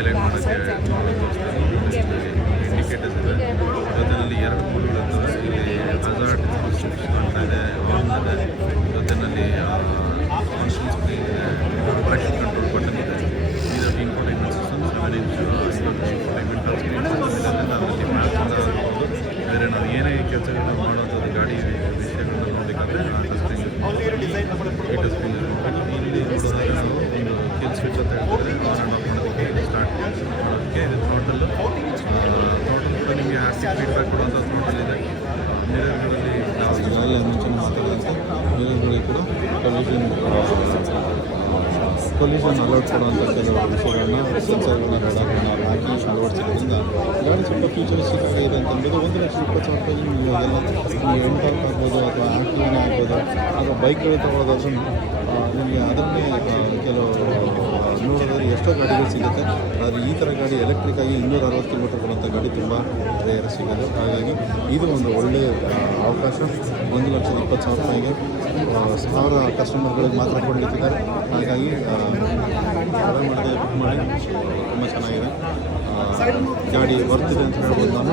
Highlight ಮಾಡೋಕ್ಕೆ indicators ಇದೆ. ಜೊತೆಯಲ್ಲಿ 2 ಮೋಡ್ಗಳಿರ್ತವೆ. ಇಲ್ಲಿ ಹಜಾರ್ಡ್ ಅಂತ ಇದೆ, ಆನ್ ಇದೆ, ಜೊತೆಯಲ್ಲಿ ಕಾನ್ಸ್ಟೆಂಟ್ ಸ್ಕ್ರೀನ್ ಇದೆ, ಟ್ರಾಕ್ಷನ್ ಕಂಟ್ರೋಲ್ ಬಟನ್ ಇದೆ. ಇದು infotainment system 7 inch infotainment screen ಇರೋದ್ರಿಂದ ಅದರಲ್ಲಿ ಮ್ಯಾಪ್ಸ್ ಅಂತ ಆಗ್ಬೋದು. ಬೇರೆ ನಾವು ಏನೇ ಕೆಲಸಗಳನ್ನ ಮಾಡೋದು ಗಾಡಿ ವಿಷಯಗಳನ್ನ ನೋಡಬೇಕಾದ್ರೆ ಆ ಟಚ್ ಸ್ಕ್ರೀನ್ ಈ ಟಚ್ ಸ್ಕ್ರೀನ್ ಇಲ್ಲಿ ನೋಡೋದಾದ್ರೆ ನಾವು ಒಂದು ಕಿಲ್ ಸ್ವಿಚ್ ಅಂತ ಹೇಳ್ತಾರೆ, ಆನ್ ಆ್ಯಂಡ್ ಆಫ್ ಮಾಡೋದಕ್ಕೆ, ಸ್ಟಾರ್ಟ್ ಮಾಡೋದಕ್ಕೆ. ಇದು ಥ್ರೋಟಲ್ ಕೂಡ ನಿಮಗೆ ಹ್ಯಾಪ್ಟಿಕ್ ಫೀಡ್ಬ್ಯಾಕ್ ಕೊಡುವಂಥ ಥ್ರೋಟಲ್ ಇದೆ. ಮಿರರ್ಗಳಲ್ಲಿ ನಾವು ಈಗಾಗಲೇ ಮುಂಚೆ ಮಾತಾಡಿದಂತೆ ಮಿರರ್ಗಳಿಗೆ ಕೂಡ ಕೊಲಿಷನ್ ಅಲರ್ಟ್ ಕೊಡುವಂಥ ಕೆಲವು ವಿಷಯಗಳನ್ನ ಸೆನ್ಸರ್ಗಳನ್ನ ರಡಾರ್ಗಳನ್ನ ಹಾಕಿ ಅಳವಡಿಸಿರೋದ್ರಿಂದ ಗಾಡಿ ಸ್ವಲ್ಪ ಫ್ಯೂಚರಿಸ್ಟಿಕ್ ಆಗಿದೆ ಅಂತಂದ್ಬಿಟ್ಟು 1,20,000 ನೀವು ಎಂಟಾರ್ಕ್ ಆಗ್ಬೋದು ಅಥವಾ ಆಕ್ಟಿವ್ನೇ ಆಗ್ಬೋದು ಅಥವಾ ಬೈಕ್ಗಳು ತಗೊಳ್ಳೋದಾದ್ರೂ ನಿಮಗೆ ಅದನ್ನೇ ಕೆಲವು ನೋಡೋದಾದ್ರೆ ಎಷ್ಟೋ ಗಾಡಿಗಳು ಸಿಗುತ್ತೆ. ಆದರೆ ಈ ಥರ ಗಾಡಿ ಎಲೆಕ್ಟ್ರಿಕ್ಕಾಗಿ 260 ಕಿಲೋಮೀಟರ್ ಕೊಡುವಂಥ ಗಾಡಿ ತುಂಬ ರೇರ್ ಸಿಗೋದು. ಹಾಗಾಗಿ ಇದು ಒಂದು ಒಳ್ಳೆಯ ಅವಕಾಶ. 1,20,000 1000 ಕಸ್ಟಮರ್ಗಳಿಗೆ ಮಾತ್ರ ಕೊಡಲಿಕ್ಕಿದ್ದಾರೆ. ಹಾಗಾಗಿ ಮಾಡಿದೆ ಬುಕ್ ಮಾಡಿ ತುಂಬ ಚೆನ್ನಾಗಿದೆ ಗಾಡಿ ಬರ್ತಿದೆ ಅಂತ ಹೇಳ್ಬೋದು ನಾನು.